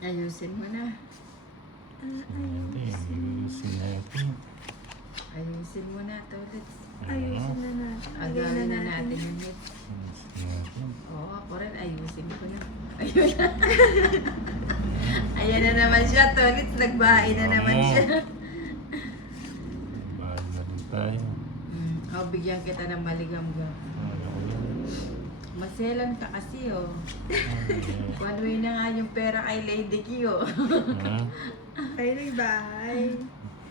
Ayusin mo na. Ayusin natin. Ayusin mo na, Tolits. Ayusin na natin. Agawin na natin yung meat. Ayusin natin. Oo, ako rin ayusin ko na. Ayun na. Ayan na naman siya, Tolits. Nagbahay na naman siya. Bahal na rin tayo. O, bigyan kita ng maligam-gam. Ayaw ko yan. Maselan ka kasi, oh. One way na nga yung pera kay Lady Q, oh. Ha? Ay, may bahay.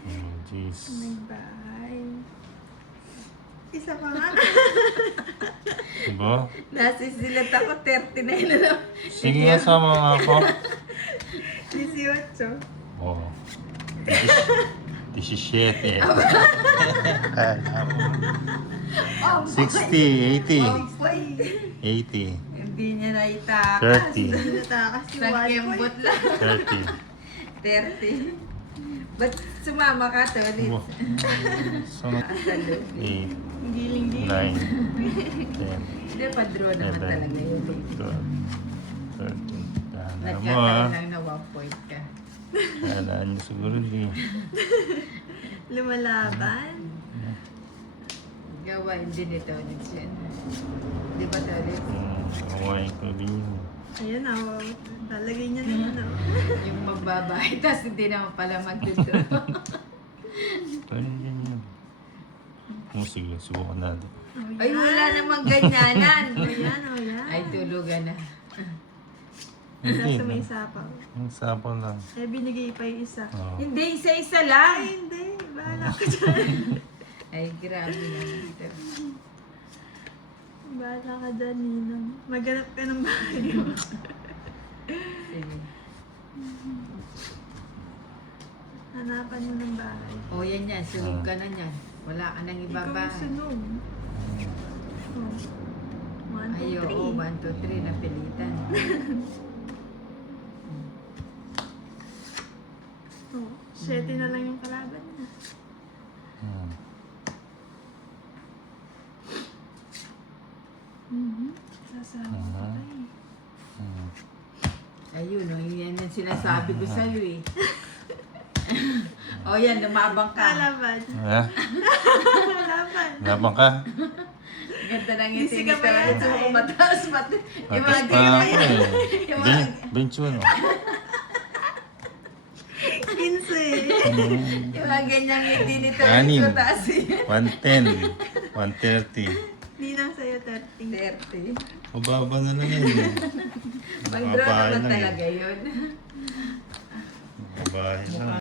Oh, jeez. May bahay. Isa pa nga. Diba? Nasisilat ako, 39 na lang. Sige nga, sama nga ako. 18. Oo. 17. Oh, 60, 80. boy. 80. Hindi niya naitakas. 30. Natakas si Isang kembot lang. 30. 30. Ba't sumama ka, Tolits? Wow. So, Sa loob. 8, Giling-giling. 9, 10, Hindi, pa-draw naman 11, talaga yun. 12, 13. Tahan mo Nagkataon lang na 1 point ka. Tahanaan niyo siguro din. Lumalaban. Gawain din ni Tolits yan. Di ba, Tolits? Kawain ko din yun. Ayan na, wow. Lalagay niya naman, oh. Yung magbabahay, tapos hindi naman pala magtudraw. Pwede din yun. Sige, subukan natin. Oh, Ay, yan. wala namang ganyanan. Oh, yan, oh, yan. Ay, tulugan na. Nasa may sapaw. Ang sapaw lang. Eh, binigay pa yung isa. Oo. Hindi, isa-isa Ay, lang. hindi. Bahala ka dyan. Ay, grabe naman ito. Bahala ka dyan, Ninang. Maghanap ka ng bahay mo. Sige. Hanapan mo ng bahay. O, yan yan. Sunog ka na yan. Wala ka nang Ikaw ibaba. sunog. Oh. 1, 2, Ay, 3. oo. 1, 2, 3. Napilitan. Oh, 7 na lang yung kalaban niya. Hmm. Sasama ka eh. Hmm. Ayun, o. Yan yung sinasabi ko sa'yo eh. O, yan. Lumabang ka. Kalaban. Ha? Kalaban. Laban ka? Ganda ng Busy ngiti ni ka ba yan, Tolits. Tay? Mataas, mataas. Yung mga Patas pa ganyan. ako eh. Yung mga... 21. 15. Yung mga ganyang ngiti ni Tolits. Anim. Mataas yan. 110. 130. Ninang sa'yo 30. 30. Mababa na lang yan eh. Pag-draw Makabahay naman lang eh. talaga yun. Makabahay lang.